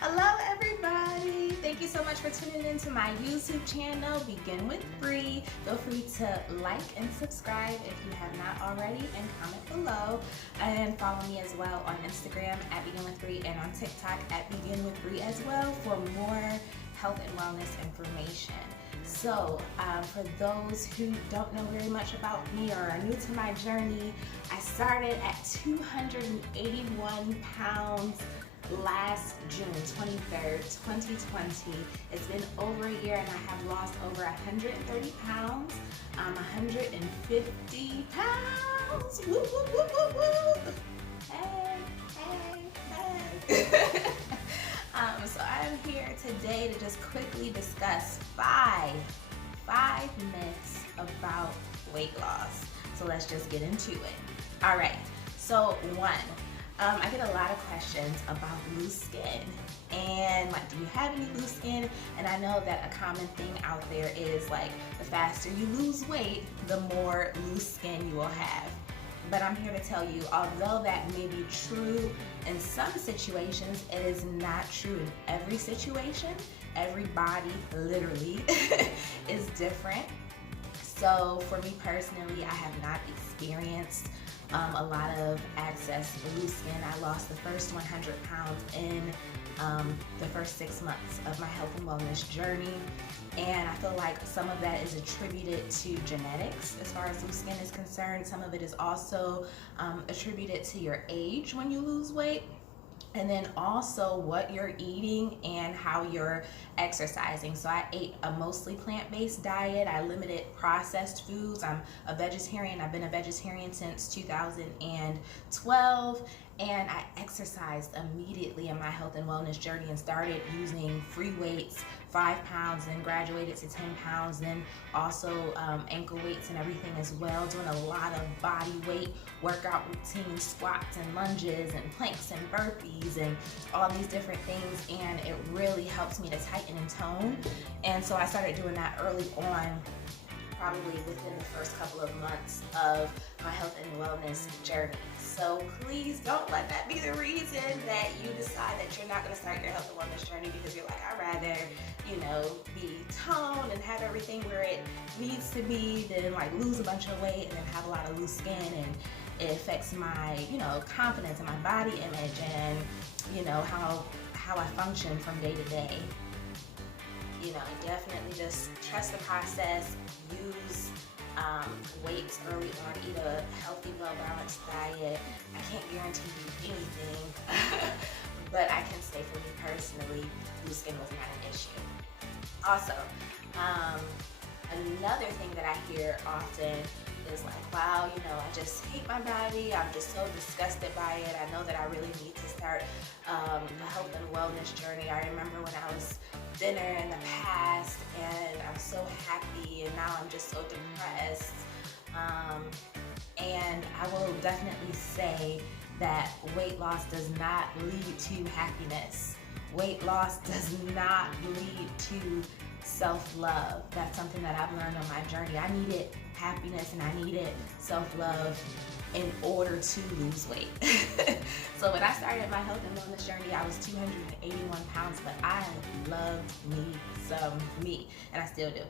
Hello everybody! Thank you so much for tuning in to my YouTube channel, Begin with Bree. Feel free to like and subscribe if you have not already, and comment below. And follow me as well on Instagram at Begin with Bree and on TikTok at Begin with Bree as well for more health and wellness information. So for those who don't know very much about me or are new to my journey, I started at 281 pounds last June 23rd, 2020. It's been over a year and I have lost over 130 pounds. 150 pounds. Woo, woo, woo, woo, woo. Hey, hey, hey. So I'm here today to just quickly discuss five myths about weight loss. So let's just get into it. All right, so one, I get a lot of questions about loose skin and like, do you have any loose skin? And I know that a common thing out there is like, the faster you lose weight, the more loose skin you will have. But I'm here to tell you, although that may be true in some situations, it is not true in every situation. Every body, literally, is different. So for me personally, I have not experienced a lot of excess loose skin. I lost the first 100 pounds in the first 6 months of my health and wellness journey. And I feel like some of that is attributed to genetics as far as loose skin is concerned. Some of it is also attributed to your age when you lose weight. And then also what you're eating and how you're exercising. So I ate a mostly plant-based diet. I limited processed foods. I'm a vegetarian. I've been a vegetarian since 2012. And I exercised immediately in my health and wellness journey and started using free weights, 5 pounds, then graduated to 10 pounds, then also ankle weights and everything as well, doing a lot of body weight workout routines, squats and lunges and planks and burpees and all these different things, and it really helps me to tighten and tone. And so I started doing that early on, probably within the first couple of months of my health and wellness journey. So please don't let that be the reason that you decide that you're not going to start your health and wellness journey, because you're like, I'd rather, be toned and have everything where it needs to be than like lose a bunch of weight and then have a lot of loose skin, and it affects my, confidence in my body image and, how I function from day to day. Definitely just trust the process, use weights early on, eat a healthy, well-balanced diet. I can't guarantee you anything, but I can say for me personally, loose skin was not an issue. Also, another thing that I hear often is like, wow, I just hate my body. I'm just so disgusted by it. I know that I really need to start a health and wellness journey. I remember when I was thinner in the past and I was so happy, and now I'm just so depressed. And I will definitely say that weight loss does not lead to happiness. Weight loss does not lead to self-love. That's something that I've learned on my journey. I needed happiness and I needed self-love in order to lose weight. So when I started my health and wellness journey, I was 281 pounds, but I loved me some me, and I still do.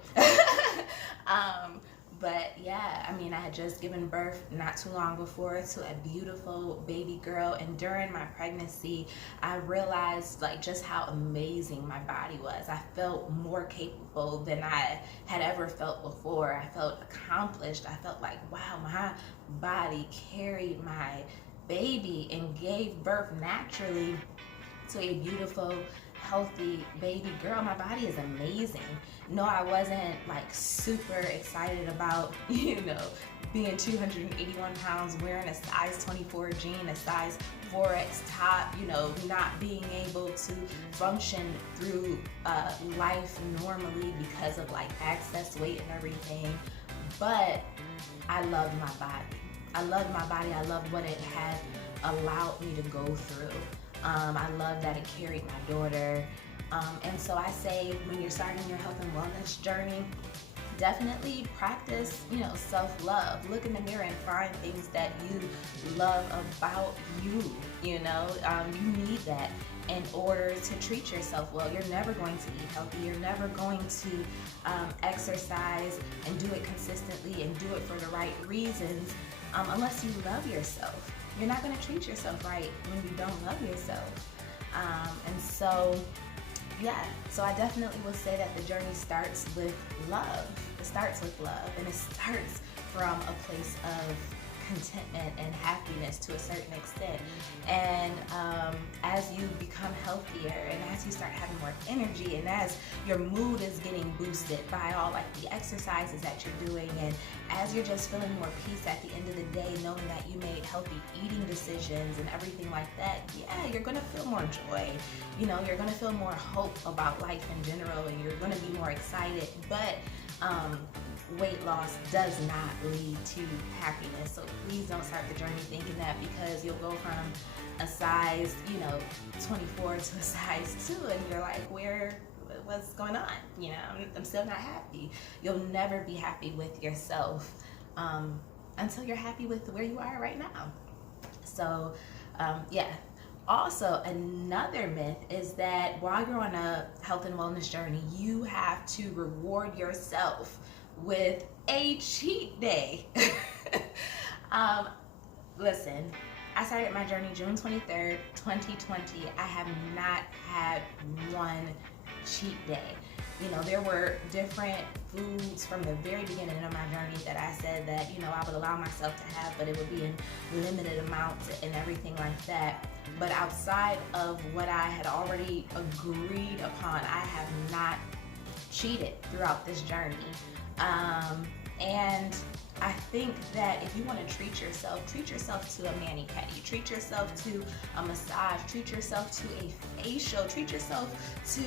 But yeah, I had just given birth not too long before to a beautiful baby girl, and during my pregnancy, I realized like just how amazing my body was. I felt more capable than I had ever felt before. I felt accomplished. I felt like, wow, my body carried my baby and gave birth naturally to a beautiful, healthy baby girl. My body is amazing. No, I wasn't like super excited about, being 281 pounds, wearing a size 24 jean, a size 4X top, not being able to function through life normally because of like excess weight and everything. But I loved my body. I loved my body. I loved what it had allowed me to go through. I love that it carried my daughter. And so I say, when you're starting your health and wellness journey, definitely practice, self-love. Look in the mirror and find things that you love about you, you need that. in order to treat yourself well. You're never going to eat healthy. You're never going to exercise and do it consistently and do it for the right reasons unless you love yourself. You're not going to treat yourself right when you don't love yourself. And so, yeah, so I definitely will say that the journey starts with love. It starts with love, and it starts from a place of contentment and happiness to a certain extent. And as you become healthier, and as you start having more energy, and as your mood is getting boosted by all like the exercises that you're doing, and as you're just feeling more peace at the end of the day, knowing that you made healthy eating decisions and everything like that, yeah, you're gonna feel more joy. You know, you're gonna feel more hope about life in general, and you're gonna be more excited. But weight loss does not lead to happiness. So please don't start the journey thinking that because you'll go from a size, 24 to a size 2, and you're like, what's going on? I'm still not happy. You'll never be happy with yourself until you're happy with where you are right now. So, yeah. Also, another myth is that while you're on a health and wellness journey, you have to reward yourself with a cheat day. Listen, I started my journey June 23rd, 2020. I have not had one cheat day. There were different foods from the very beginning of my journey that I said that, I would allow myself to have, but it would be in limited amounts and everything like that. But outside of what I had already agreed upon, I have not cheated throughout this journey. And I think that if you want to treat yourself to a mani-pedi, treat yourself to a massage, treat yourself to a facial, treat yourself to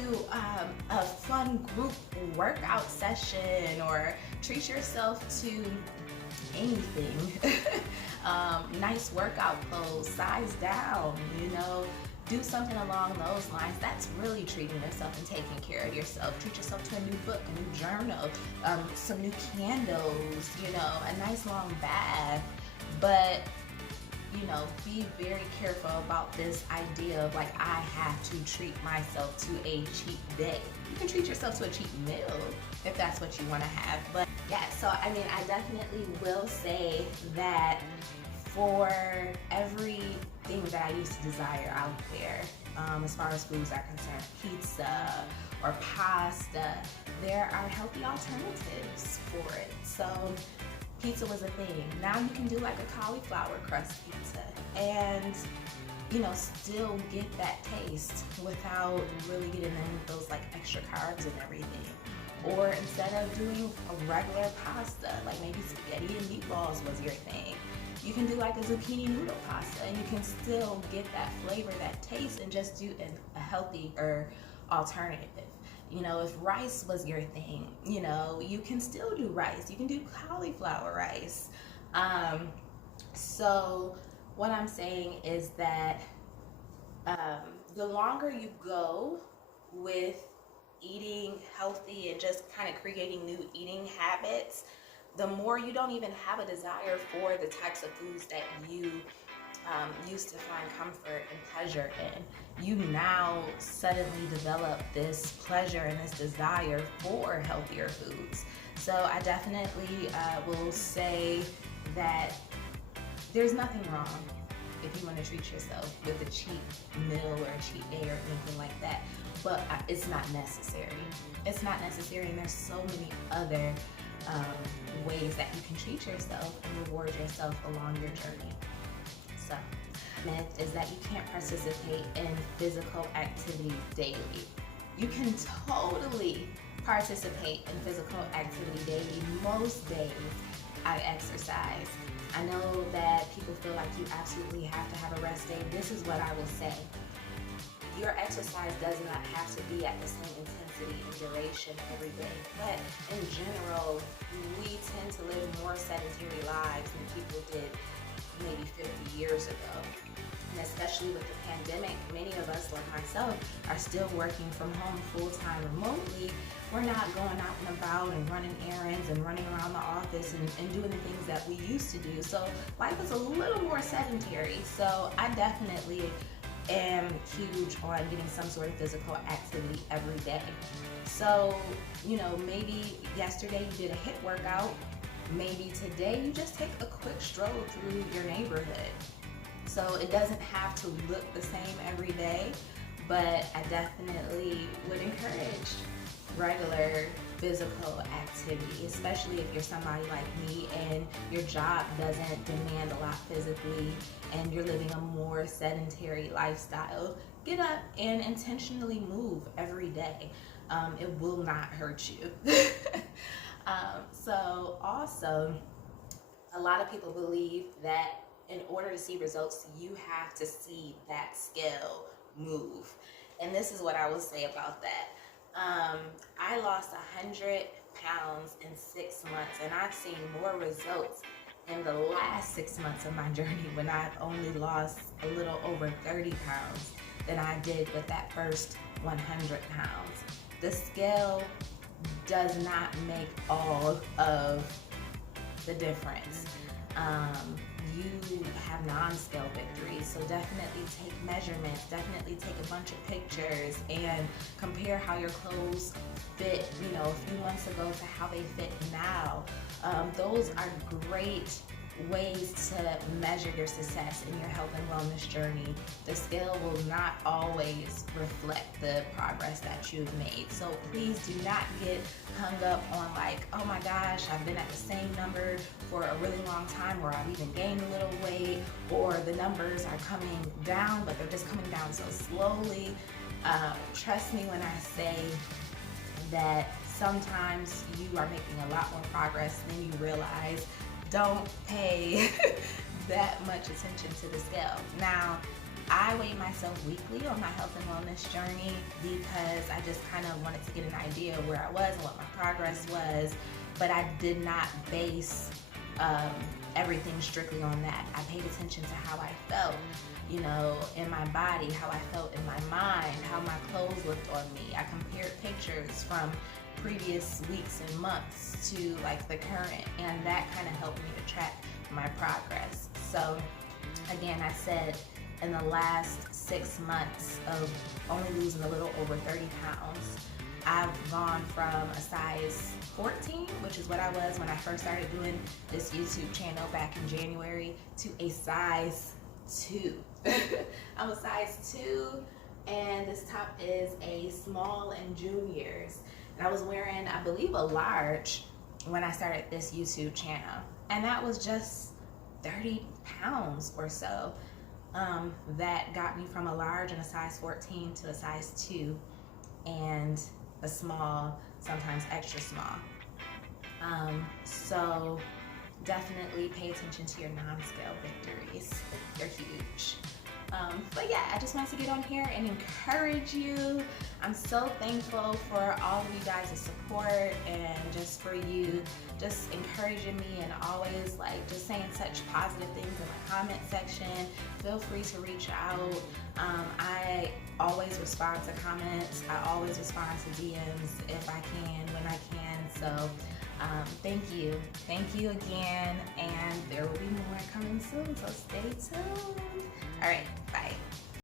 a fun group workout session, or treat yourself to anything. Nice workout clothes, size down, do something along those lines. That's really treating yourself and taking care of yourself. Treat yourself to a new book, a new journal, some new candles, a nice long bath. But, be very careful about this idea of like, I have to treat myself to a cheat day. You can treat yourself to a cheat meal if that's what you want to have. But yeah, so I definitely will say that for everything that I used to desire out there, as far as foods are concerned, pizza or pasta, there are healthy alternatives for it. So pizza was a thing. Now you can do like a cauliflower crust pizza and still get that taste without really getting in those like extra carbs and everything. Or instead of doing a regular pasta, like maybe spaghetti and meatballs was your thing, you can do like a zucchini noodle pasta, and you can still get that flavor, that taste, and just do a healthier alternative. If rice was your thing, you can still do rice. You can do cauliflower rice. So what I'm saying is that the longer you go with eating healthy and just kind of creating new eating habits, the more you don't even have a desire for the types of foods that you used to find comfort and pleasure in. You now suddenly develop this pleasure and this desire for healthier foods. So I definitely will say that there's nothing wrong if you want to treat yourself with a cheat meal or a cheat day or anything like that, but it's not necessary. It's not necessary, and there's so many other ways that you can treat yourself and reward yourself along your journey. So, myth is that you can't participate in physical activity daily. You can totally participate in physical activity daily. Most days I exercise. I know that people feel like you absolutely have to have a rest day. This is what I will say. Your exercise does not have to be at the same intensity and duration every day. But in general, we tend to live more sedentary lives than people did maybe 50 years ago. And especially with the pandemic, many of us, like myself, are still working from home full-time remotely. We're not going out and about and running errands and running around the office and doing the things that we used to do. So life is a little more sedentary. So I definitely am huge on getting some sort of physical activity every day. So, you know, maybe yesterday you did a HIIT workout. Maybe today you just take a quick stroll through your neighborhood. So it doesn't have to look the same every day, but I definitely would encourage regular physical activity, especially if you're somebody like me and your job doesn't demand a lot physically and you're living a more sedentary lifestyle. Get up and intentionally move every day. It will not hurt you. So also, a lot of people believe that in order to see results, you have to see that scale move. And this is what I will say about that. I lost 100 pounds in 6 months, and I've seen more results in the last 6 months of my journey when I've only lost a little over 30 pounds than I did with that first 100 pounds. The scale does not make all of the difference. You have non-scale victories, so definitely take measurements, definitely take a bunch of pictures and compare how your clothes fit, you know, a few months ago to how they fit now. Those are great ways to measure your success in your health and wellness journey. The scale will not always reflect the progress that you've made. So please do not get hung up on like, oh my gosh, I've been at the same number for a really long time, or I've even gained a little weight, or the numbers are coming down, but they're just coming down so slowly. Trust me when I say that sometimes you are making a lot more progress than you realize. Don't pay that much attention to the scale. Now, I weigh myself weekly on my health and wellness journey because I just kind of wanted to get an idea of where I was and what my progress was, but I did not base everything strictly on that. I paid attention to how I felt, you know, in my body, how I felt in my mind, how my clothes looked on me. I compared pictures from previous weeks and months to like the current, and that kind of helped me to track my progress. So again, I said in the last 6 months of only losing a little over 30 pounds, I've gone from a size 14, which is what I was when I first started doing this YouTube channel back in January, to a size 2. I'm a size 2, and this top is a small in juniors. And I was wearing, I believe, a large when I started this YouTube channel. And that was just 30 pounds or so. That got me from a large and a size 14 to a size 2 and a small, sometimes extra small. So definitely pay attention to your non-scale victories. They're huge. But yeah, I just wanted to get on here and encourage you. I'm so thankful for all of you guys' support and just for you just encouraging me and always like just saying such positive things in the comment section. Feel free to reach out. I always respond to comments. I always respond to DMs if I can, when I can. So thank you. Thank you again. And there will be more coming soon, so stay tuned. All right, bye.